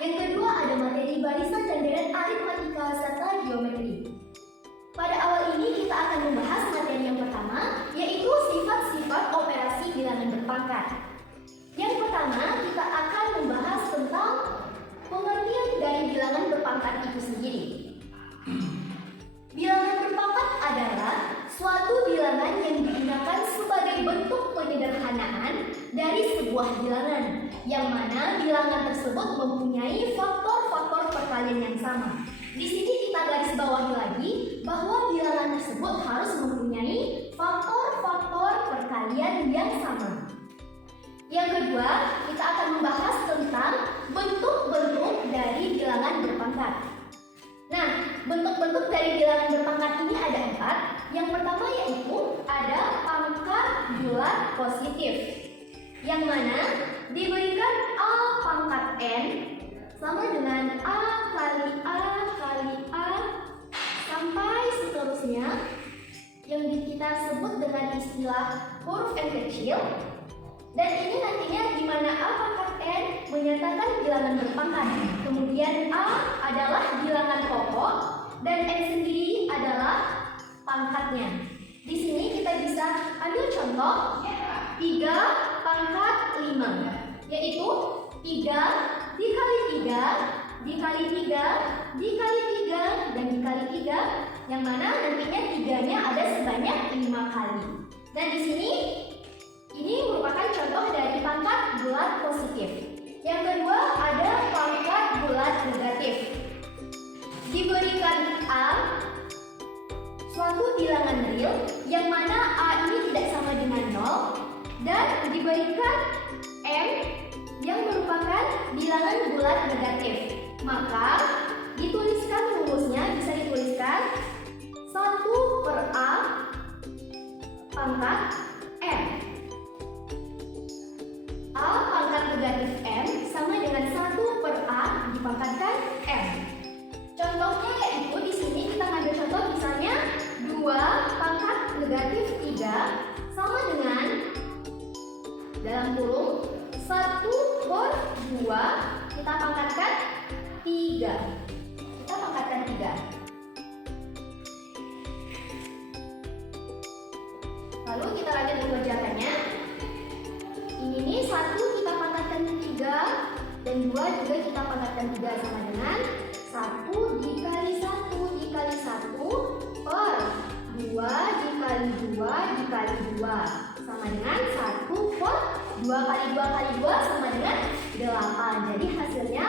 Yang kedua ada materi barisan dan deret aritmatika serta geometri. Pada awal ini kita akan membahas materi yang pertama, yaitu sifat-sifat operasi bilangan berpangkat. Yang pertama, kita akan membahas tentang pengertian dari bilangan berpangkat itu sendiri. Bilangan berpangkat adalah suatu bilangan yang digunakan sebagai bentuk penyederhanaan dari sebuah bilangan, yang mana bilangan tersebut mempunyai faktor-faktor perkalian yang sama. Di sini kita garis bawahi lagi bahwa bilangan tersebut harus mempunyai faktor-faktor perkalian yang sama. Yang kedua, kita akan membahas tentang bentuk-bentuk dari bilangan berpangkat. Nah, bentuk-bentuk dari bilangan berpangkat ini ada 4. Yang pertama yaitu ada pangkat bulat positif, yang mana diberikan A pangkat N sama dengan A kali A kali A sampai seterusnya, yang kita sebut dengan istilah huruf N kecil. Dan ini nantinya di mana A pangkat N menyatakan bilangan berpangkat. Kemudian A adalah bilangan pokok dan N sendiri adalah pangkatnya. Di sini kita bisa ambil contoh 3 pangkat 5, yaitu 3 dikali 3 dikali 3 dikali 3 dan dikali 3, yang mana nantinya 3-nya ada sebanyak 5 kali. Dan di sini ini merupakan contoh dari pangkat bulat positif. Yang kedua ada pangkat bulat negatif. Diberikan A suatu bilangan real yang mana A ini tidak sama dengan 0, dan diberikan M yang merupakan bilangan bulat negatif. Maka dituliskan rumusnya, bisa dituliskan 1 per A pangkat M. A pangkat negatif M sama dengan 1 per A dipangkatkan M. Contohnya yaitu di sini kita ngambil contoh misalnya 2 pangkat negatif 3 sama dengan dalam kurung 1 per 2 kita pangkatkan 3. Kita pangkatkan 3. Lalu kita lanjut mengerjakannya. Ini nih 1 kita pangkatkan 3 dan 2 juga kita pangkatkan 3 sama dengan 1 dikali 1 dikali 1 per 2 dikali 2 dikali 2 sama dengan 1 per 2 kali 2 kali 2 sama dengan 8. Jadi hasilnya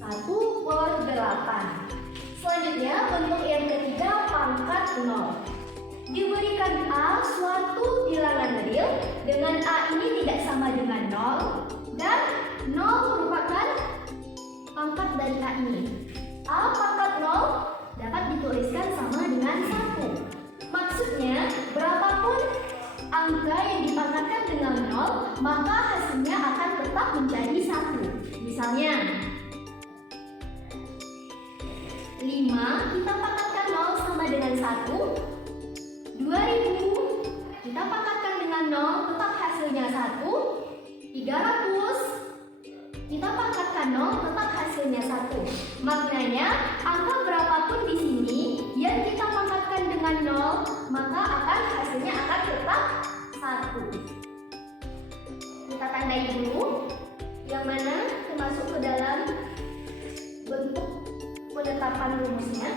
1 per 8. Selanjutnya bentuk yang ketiga pangkat 0. Diberikan A suatu bilangan real dengan A ini tidak sama dengan 0, dan 0 merupakan pangkat dari A ini. A pangkat 0 dapat dituliskan sama dengan 1. Maksudnya berapapun angka yang dipangkatkan dengan 0, maka hasilnya akan tetap menjadi 1. Misalnya 5 kita pangkatkan 0 sama dengan 1. 2000 kita pangkatkan dengan 0 tetap hasilnya 1. 300 kita pangkatkan 0 tetap hasilnya 1. Maknanya angka berapapun di sini yang kita pangkatkan dengan 0, maka hasilnya akan tetap 1. Kita tandai dulu yang mana termasuk ke dalam bentuk penetapan rumusnya.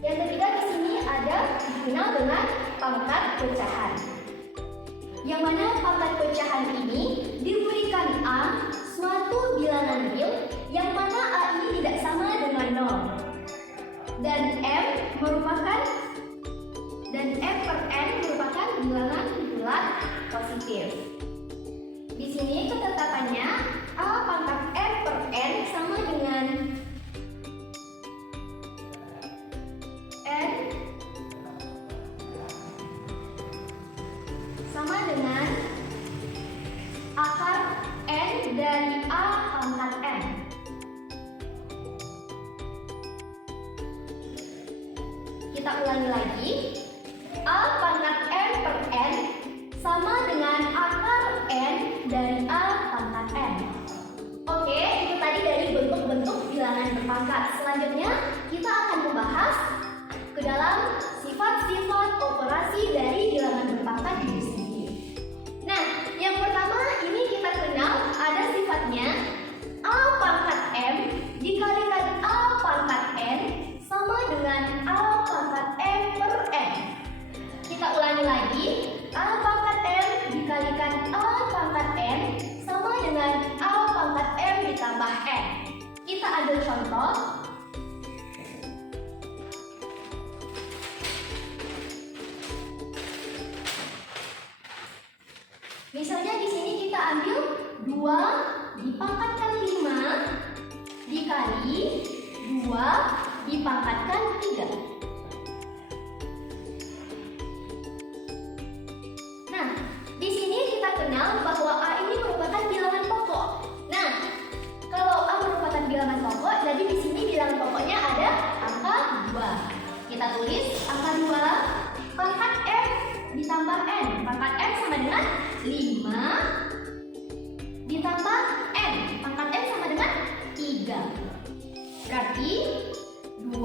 Yang ketiga di sini ada dikenal dengan pangkat pecahan. Yang mana pangkat pecahan ini diberikan A suatu bilangan real yang mana A ini tidak sama dengan 0, dan M per N merupakan bilangan bulat positif. Di sini ketetapannya A pangkat M per N sama dengan N sama dengan akar N dari A pangkat M. Kita ulangi lagi. A pangkat M per N sama dengan akar N dari A pangkat N. Oke, itu tadi dari bentuk-bentuk bilangan berpangkat. Selanjutnya kita akan membahas ke dalam sifat-sifat operasi dari bilangan berpangkat itu sendiri. Nah, yang pertama ini kita kenal ada sifatnya A pangkat M dikalikan A pangkat N sama dengan A pangkat M per N. Kita ulangi lagi, A pangkat M dikalikan A pangkat N sama dengan A pangkat M ditambah N. Kita ambil contoh. Misalnya di sini kita ambil 2 dipangkatkan 5 dikali 2 dipangkatkan 3. Nah, di sini kita kenal bahwa A ini merupakan bilangan pokok. Nah, kalau A merupakan bilangan pokok, jadi di sini bilangan pokoknya ada angka 2. Kita tulis angka 2 pangkat M ditambah N. Pangkat M sama dengan 5 ditambah N. Pangkat N sama dengan 3. Berarti 2,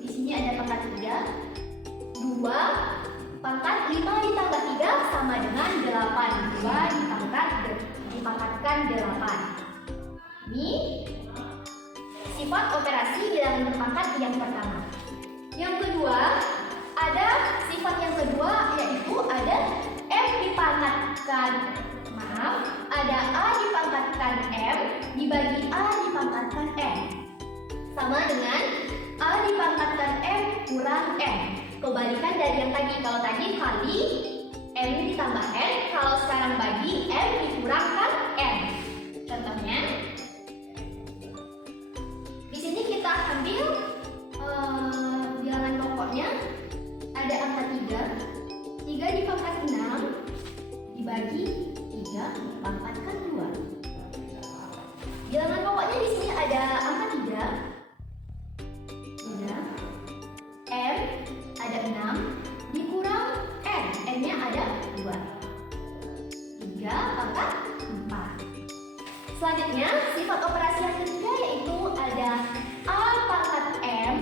di sini ada pangkat 3. 2 pangkat 5 ditambah 3 sama dengan 8. 2 dipangkatkan 8. Ini sifat operasi bilangan berpangkat yang pertama. Yang kedua, ada sifat yang kedua yaitu ada M dipangkatkan ada A dipangkatkan M dibagi A dipangkatkan M sama dengan A dipangkatkan M kurang M. Kebalikan dari yang tadi. Kalau tadi kali M ditambah N, kalau sekarang bagi M dikurangkan M. Contohnya di sini kita ambil bilangan pokoknya ada angka 3. 3 dipangkat 6 dibagi 3 dipangkatkan 2. Bilangan pokoknya di sini ada angka 3. M ada 6 dikurang N. N-nya ada 2. 3 pangkat 4. Selanjutnya, sifat operasi yang ketiga yaitu ada A pangkat M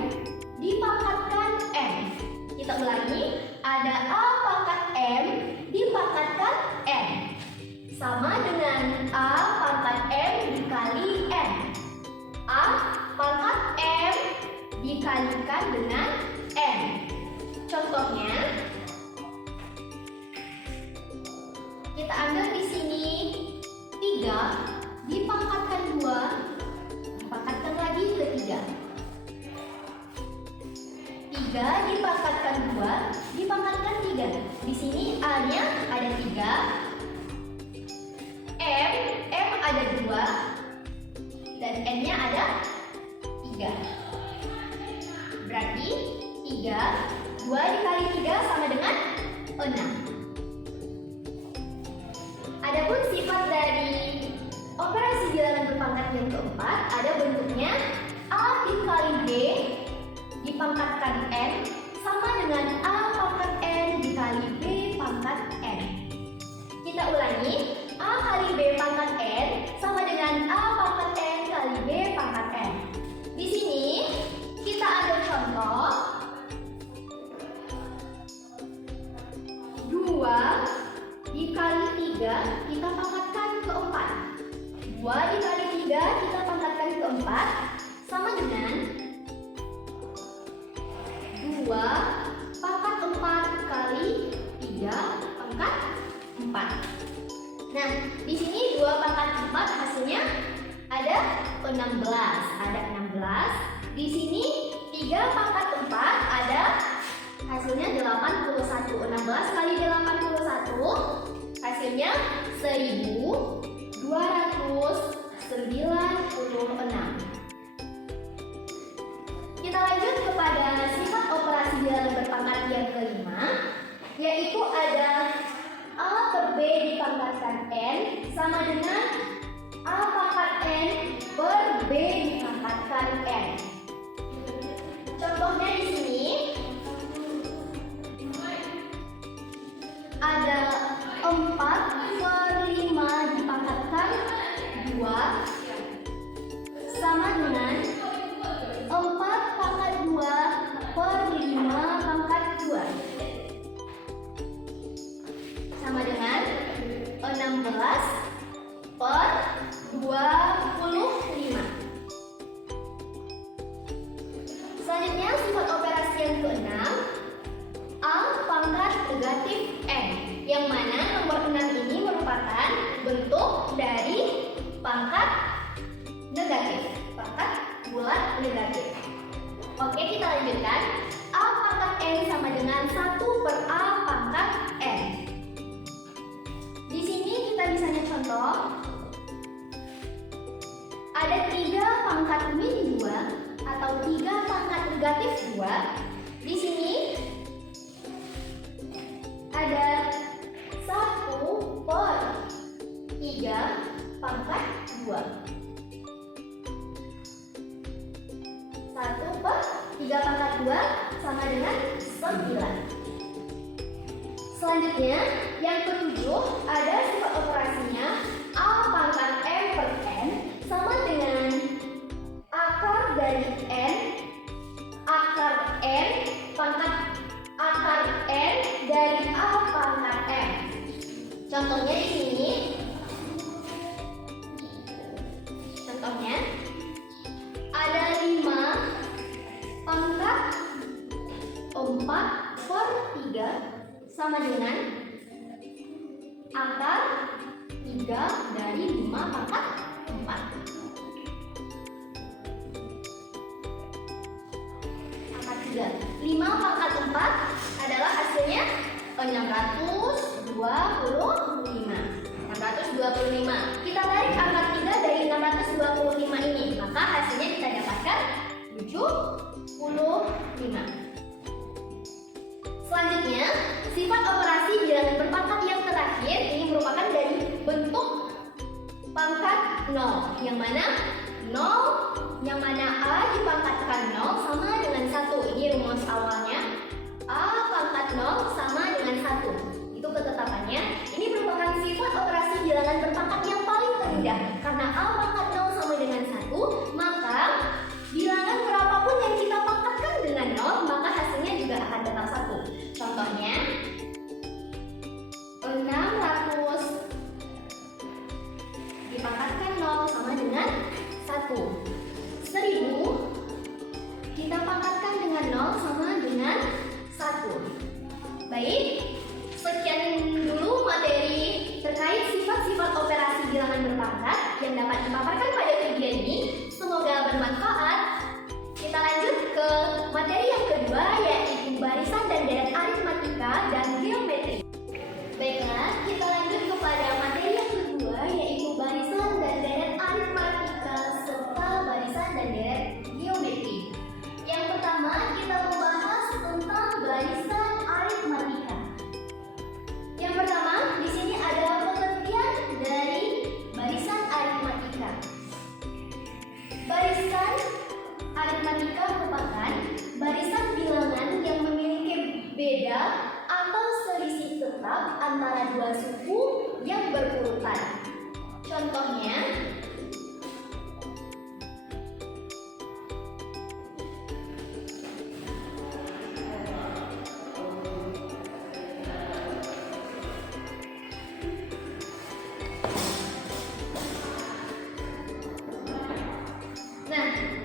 dipangkatkan M. Kita ulangi, ada A pangkat M dipangkatkan N sama dengan A pangkat M dikali N. A pangkat M dikalikan dengan N. Contohnya, kita ambil di sini 3 dipangkatkan 2 dipangkatkan lagi ke 3. 3 dipangkatkan 2 dipangkatkan 3. Di sini A-nya ada 3, M ada 2 dan N-nya ada 3. Berarti 2 dikali 3 sama dengan 6. Adapun sifat dari operasi bilangan berpangkat yang keempat ada bentuknya A dikali B dipangkatkan N sama dengan A pangkat N dikali B pangkat N. Kita ulangi, A kali B pangkat N sama dengan A pangkat N kali B pangkat N. Di sini kita ambil contoh 2 dikali 3 kita pangkatkan ke 4. 2 dikali 3 kita pangkatkan ke 4 sama dengan 2 pangkat 4 kali 3 pangkat 4. Nah, di sini 2 pangkat 4 hasilnya ada 16. Ada 16. Di sini 3 pangkat 4 ada hasilnya 81. 16 kali 81 hasilnya 1296. Kita lanjut kepada sifat operasi bilangan berpangkat yang kelima, yaitu ada A per B dipangkatkan N sama dengan A pangkat N per B dipangkatkan N. Contohnya di sini ada 4 per 5 dipangkatkan 2 per 25. Selanjutnya sifat operasi yang keenam, A pangkat negatif N, yang mana nomor 6 ini merupakan bentuk dari pangkat negatif, pangkat bulat negatif. Oke, kita lanjutkan. A pangkat N sama dengan 1 per A pangkat N. Di sini kita bisa lihat contoh. Ada 3 pangkat min 2 atau 3 pangkat negatif 2. Di sini ada 1 per 3 pangkat 2. 1 per 3 pangkat 2 sama dengan 9. Selanjutnya, yang ketujuh ada sifat operasinya A pangkat M per N sama dengan akar dari N, akar N pangkat akar N dari A pangkat M. Contohnya di sini. Contohnya ada 5 pangkat 4 per 3 sama dengan akar 3 dari 5 pangkat 4. Akar 3. 5 pangkat 4 adalah hasilnya 625. 625. Kita tarik akar 3 dari 625 ini, maka hasilnya kita dapatkan 75. Selanjutnya, sifat operasi bilangan berpangkat yang terakhir ini merupakan dari bentuk pangkat 0, yang mana 0, yang mana A dipangkatkan 0 sama dengan 1. Ini rumus awalnya. A pangkat 0 sama dengan 1. Itu ketetapannya. Ini merupakan sifat operasi bilangan berpangkat yang paling terendah. Karena A pangkat 0 sama dengan 1, maka bilangan berapapun yang kita pangkatkan dengan 0, maka hasilnya juga akan tetap 1. Contohnya 600 dipangkatkan 0 sama dengan 1. 1000 kita pangkatkan dengan 0 sama dengan 1. Baik, sekian dulu materi terkait sifat-sifat operasi bilangan berpangkat yang dapat dipaparkan pada video ini. Semoga bermanfaat. Kita lanjut ke materi yang kedua, yaitu barisan dan deret aritmatika dan geometri. Baiklah, kita lanjut kepada materi yang kedua, yaitu barisan dan deret aritmatika serta barisan dan deret geometri. Yang pertama, kita membahas tentang barisan aritmatika. Yang pertama, di sini ada pengertian dari barisan aritmatika. Barisan aritmatika merupakan barisan bilangan yang memiliki beda atau selisih tetap antara dua suku yang berurutan. Contohnya,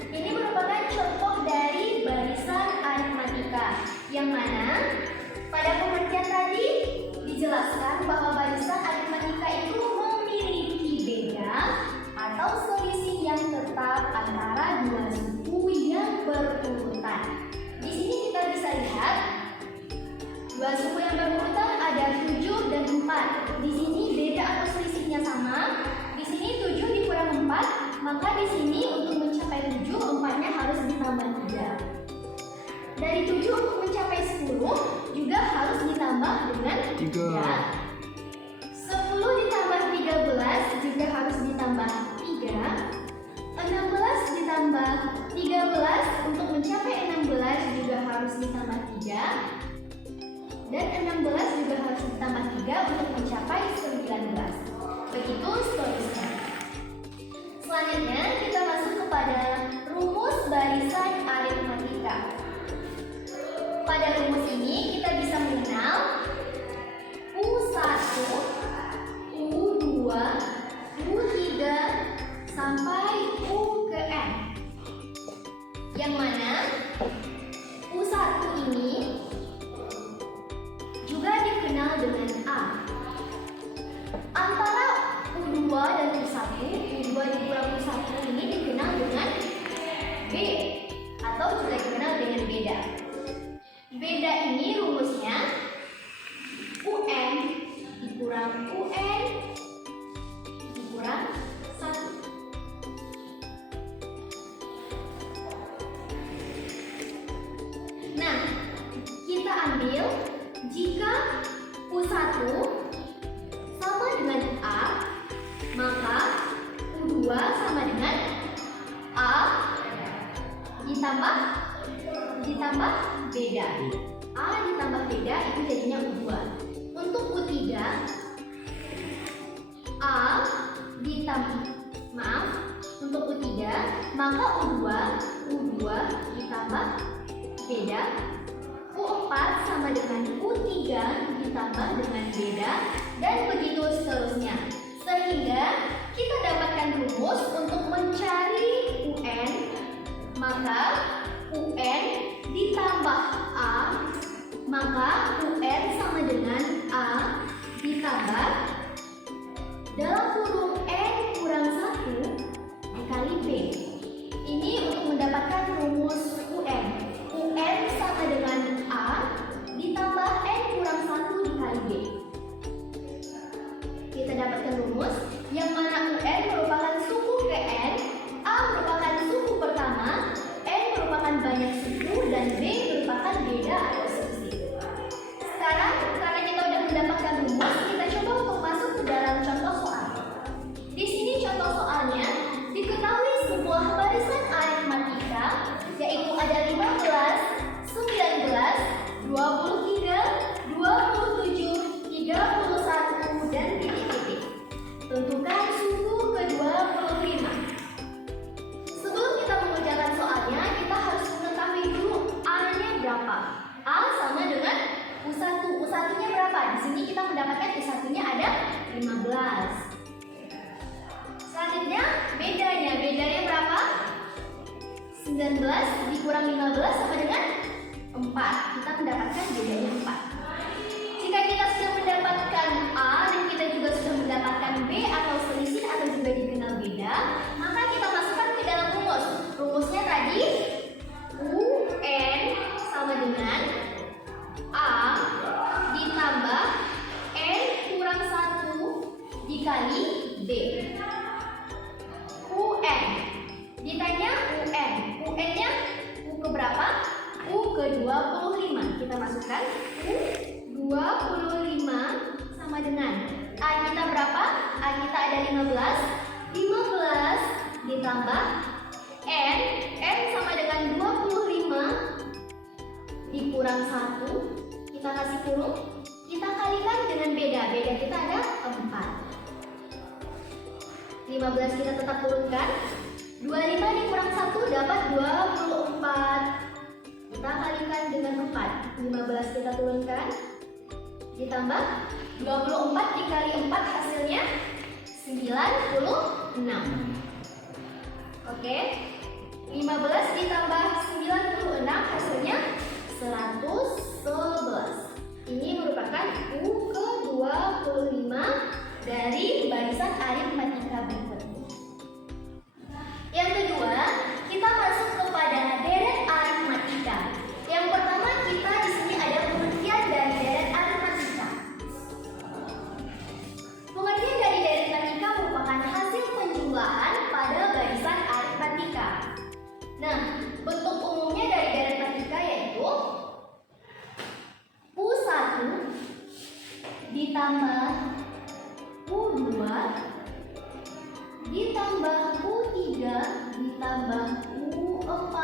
ini merupakan contoh dari barisan aritmatika, yang mana pada pengertian tadi dijelaskan bahwa barisan aritmatika itu memiliki beda atau selisih yang tetap antara dua suku yang berurutan. Di sini kita bisa lihat dua suku yang berurutan ada 7 dan 4. Di sini beda atau selisihnya sama. Di sini 7 dikurang 4, maka di sini untuk mencapai 7, 4-nya harus ditambah 3. Dari 7 untuk mencapai 10 juga harus ditambah dengan 3. 10 ditambah 13 juga harus ditambah 3. 16 ditambah 13 untuk mencapai 16 juga harus ditambah 3. Dan 16 juga harus ditambah 3 untuk mencapai 19. Begitu seterusnya. Selanjutnya kita masuk kepada rumus barisan aritmatika. Pada rumus ini kita bisa mengenal U1, U2, ditambah beda. A ditambah beda itu jadinya U2. Untuk U3, A ditambah, untuk U3, maka U2 ditambah beda. U4 sama dengan U3 ditambah dengan beda, dan begitu seterusnya. Sehingga kita dapatkan rumus untuk mencari UN, maka UN ditambah A, maka UN sama dengan A ditambah dalam kurung N kurang 1 dikali B. Ini untuk mendapatkan rumus UN. UN sama dengan A ditambah N kurang 1 dikali B. Kita dapatkan rumus yang mana UN merupakan suku ke N, A merupakan suku pertama, N merupakan banyak suku, dan B merupakan beda atau selisih. Sekarang karena kita sudah mendapatkan rumus, kita coba untuk masuk ke dalam contoh soal. Di sini contoh soalnya diketahui sebuah barisan aritmatika, yaitu ada 15, 19, 23, 27, 31, dan titik-titik. Tentukan suku ke-25. Sebelum kita mengerjakan soalnya, kita harus mengetahui dulu A-nya berapa. A sama dengan U1. U1-nya berapa? Di sini kita mendapatkan U1-nya ada 15. Selanjutnya bedanya. Bedanya berapa? 19 dikurang 15 sama dengan 4. Kita mendapatkan bedanya 4. Jika kita sudah mendapatkan A dan kita juga sudah mendapatkan B atau selisih atau juga dikenal beda, maka kita masukkan ke dalam rumus. Rumusnya tadi UN sama dengan A ditambah N kurang 1 dikali B. UN. Ditanya UN. UN-nya U ke berapa? U ke 25. Kita masukkan U 25 sama dengan A kita berapa? A kita ada 15. 15 ditambah N. N sama dengan 25 dikurang 1. Kita kasih kurung. Kita kalikan dengan beda. Beda kita ada 4. 15 kita tetap turunkan. 25 dikurang 1 dapat 24. Kita kalikan dengan 4. 15 kita turunkan. Ditambah 24 dikali 4 hasilnya 96. Oke. 15 ditambah 96 hasilnya 111. Ini merupakan U ke 25 dari barisan aritmatika berikut. Yang kedua, kita masuk kepada deret aritmatika. Yang pertama, kita di sini ada pengertian dari deret aritmatika. Pengertian dari deret aritmatika merupakan hasil penjumlahan pada barisan aritmatika. Nah, bentuk umumnya dari deret aritmatika yaitu U1 ditambah U2 ditambah U3 ditambah U4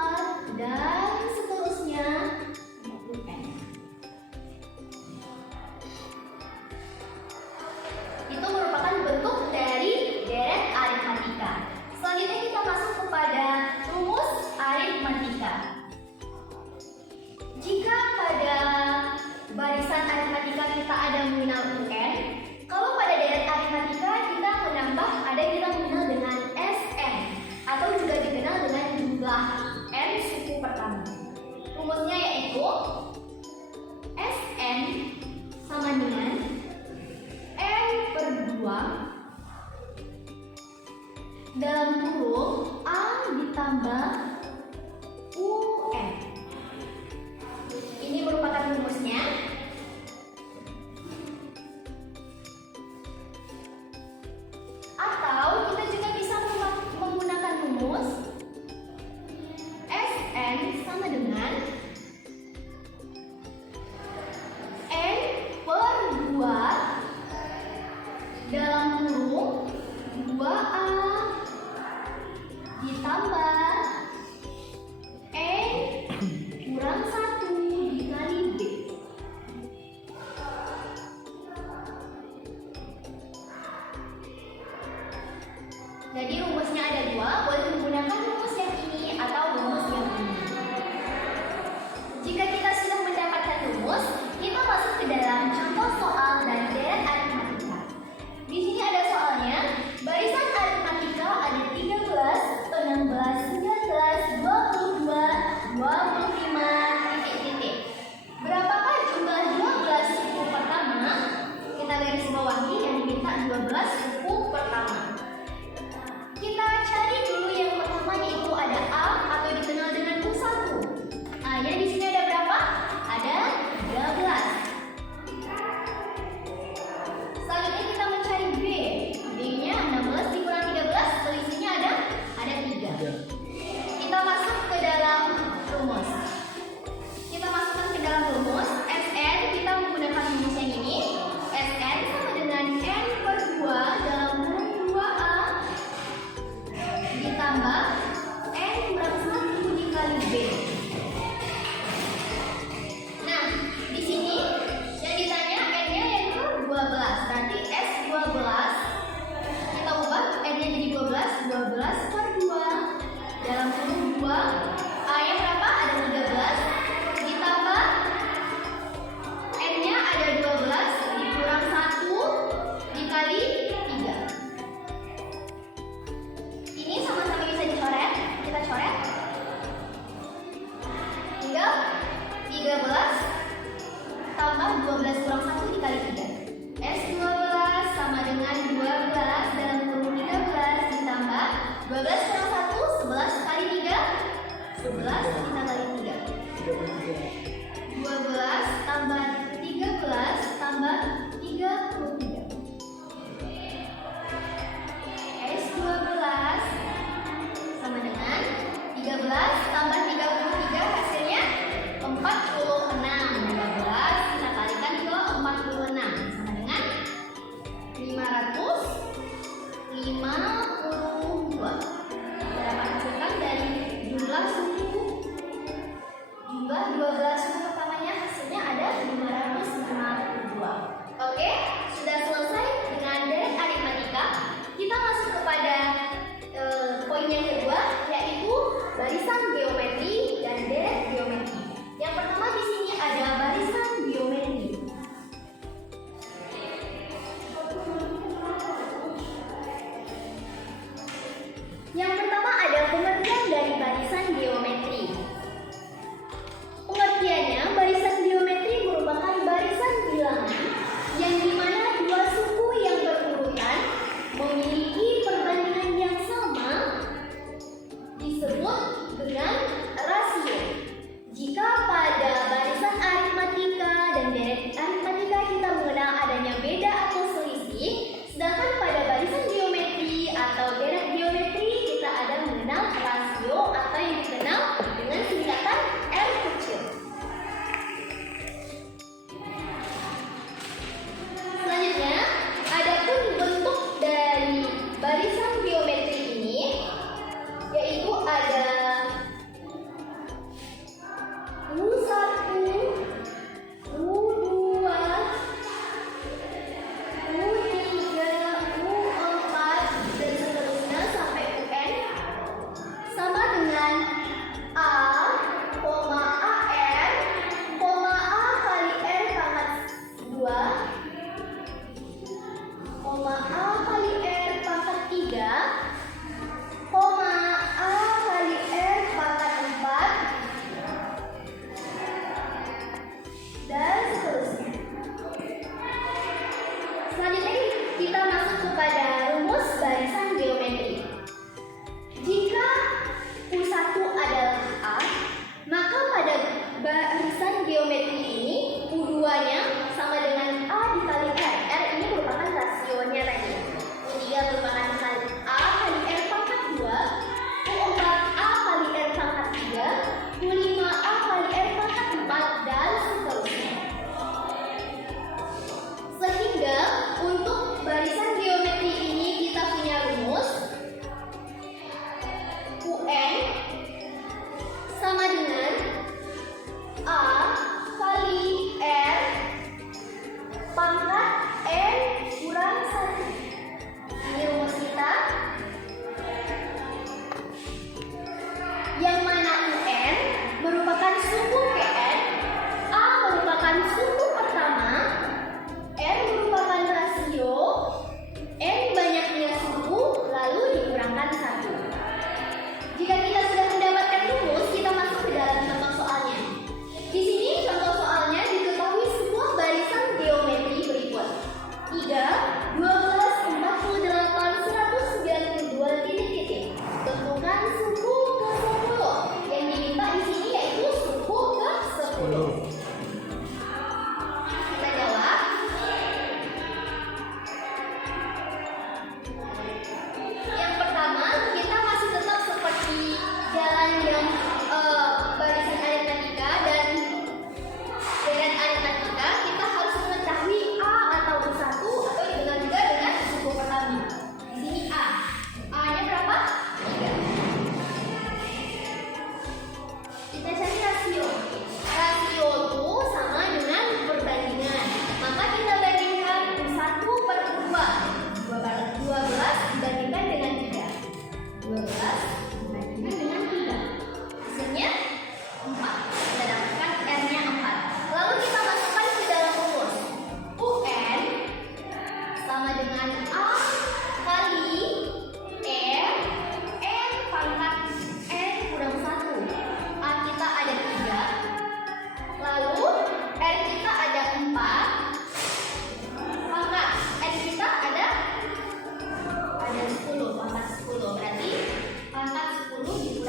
dan seterusnya UN. Itu merupakan bentuk dari deret aritmatika. Selanjutnya kita masuk kepada rumus aritmatika. Jika pada barisan aritmatika kita ada nominal UN, kalau pada deret aritmatika kita menambah, ada yang kita mengenal dengan Sn atau juga dikenal dengan jumlah n suku pertama. Rumusnya yaitu Sn sama dengan n per 2 dalam kurung A ditambah UN. Ini merupakan rumusnya. Atau kita juga bisa menggunakan rumus Sn sama dengan N per 2 dalam kurung 2A ditambah Jadi rumusnya ada dua, boleh menggunakan rumus yang ini atau rumus yang ini. Jika kita sudah mendapatkan rumus, kita masuk ke dalam contoh soal dan deret aritmatika. Di sini ada soalnya, barisan aritmatika ada 13, 16, 19, 22, 25, titik-titik. Berapakah jumlah 12 suku pertama? Kita garis bawahi yang diminta 12 suku pertama. Kita cari dulu yang pertamanya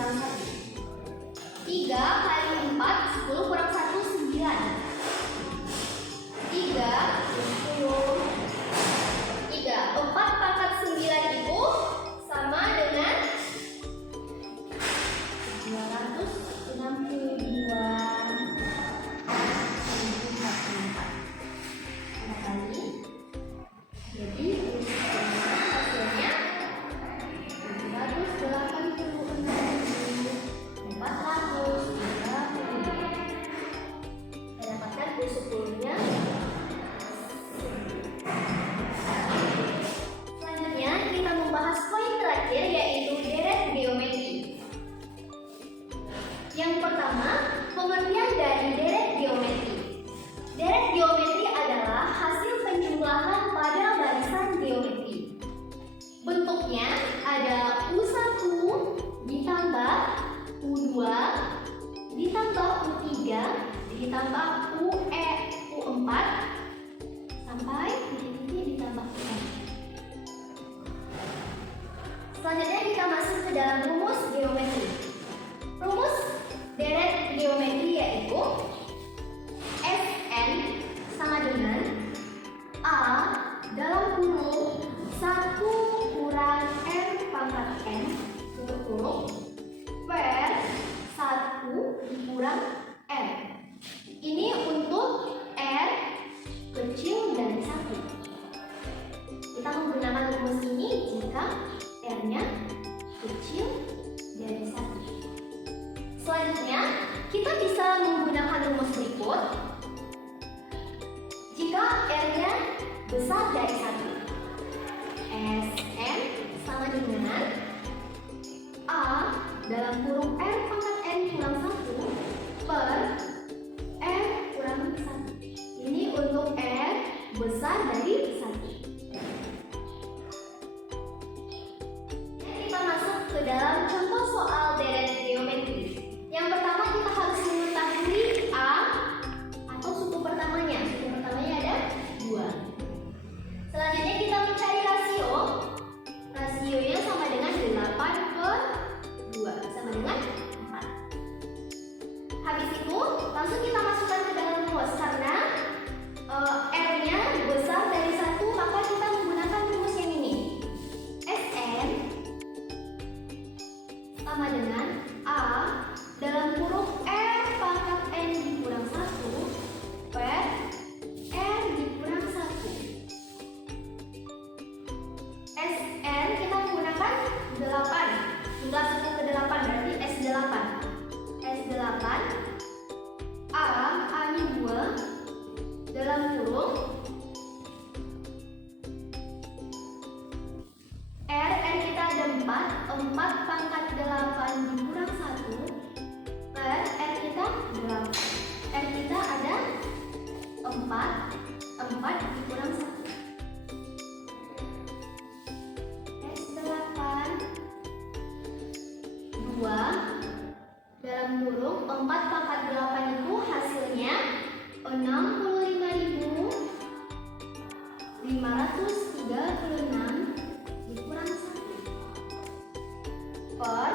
kurang 1. 3 kali 4, 10 kurang 1, 9. 3, 10. 4 pangkat 9 itu sama dengan 262.044. Jadi hasilnya 786.430. Saya dapatkan U10-nya. Selanjutnya kita membahas poin terakhir, yaitu deret geometri. Yang pertama, pengertian dari deret geometri. Deret geometri adalah hasil penjumlahan pada barisan geometri. Bentuknya ada U1 ditambah U2 ditambah U3 ditambah U4 sampai titik-titik ditambah U6. Selanjutnya kita masuk ke dalam rumus geometri. Rumus deret geometri yaitu Sn sama dengan A dalam kurung 1 kurang R pangkat N tutup kurung per 1 dikurang R. Ini untuk R kecil dari 1. Kita menggunakan rumus ini jika R-nya kecil dari 1. Selanjutnya, kita bisa menggunakan rumus berikut. Jika R-nya besar dari 1, Sn sama dengan A dalam kurung R pangkat N kurang 1 per R kurang 1. Ini untuk R besar dari 1. Kita masuk ke dalam contoh soal deret geometri. Yang pertama kita harus mengetahui A atau suku pertamanya. Suku pertamanya ada 2. Selanjutnya kita mencari rasio. Rasionya sama dengan 8/2 sama dengan 4. Habis itu langsung kita masukkan ke dalam rumus karena R-nya besar dari 1, maka kita menggunakan rumus yang ini. Sn sama dengan A dalam kurung R pangkat N dikurang 1 per R dikurang 1. Sn kita menggunakan 8. Jumlah suku ke 8 berarti S8. S8 A-nya 2 dalam kurung R kita ada 4 pangkat 8 dikurang 1 per R kita 8. R kita ada 4 dikurang 1. S8 2 dalam kurung 4 pangkat 8 itu hasilnya 65.536 dikurang 1 per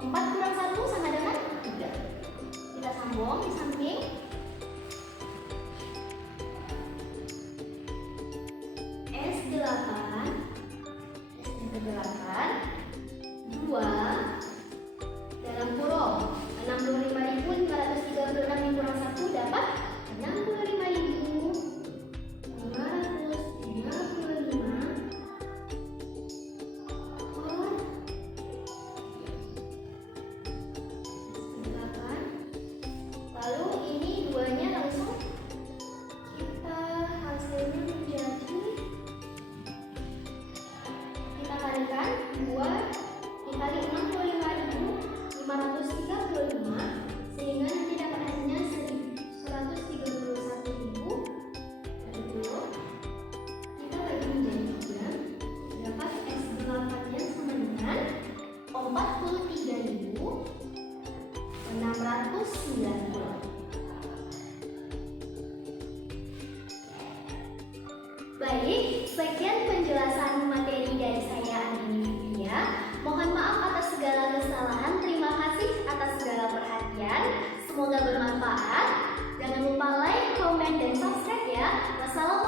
4 kurang 1 sama dengan 3. Kita sambung di samping. S8 2 dalam kurung 65.536 dikurang 1 dapat 65.535. Lalu ini duanya langsung kita hasilnya menjadi, kita kalikan 2 dikali 65.535 sehingga nanti dapat hasilnya 131.000. Kita bagi menjadi 3, dapat S8 nya sama dengan 43.690. Baik, sekian penjelasan materi dari saya Andini Fitria. bermanfaat. Jangan lupa like, komen, dan subscribe ya. Wassalamualaikum.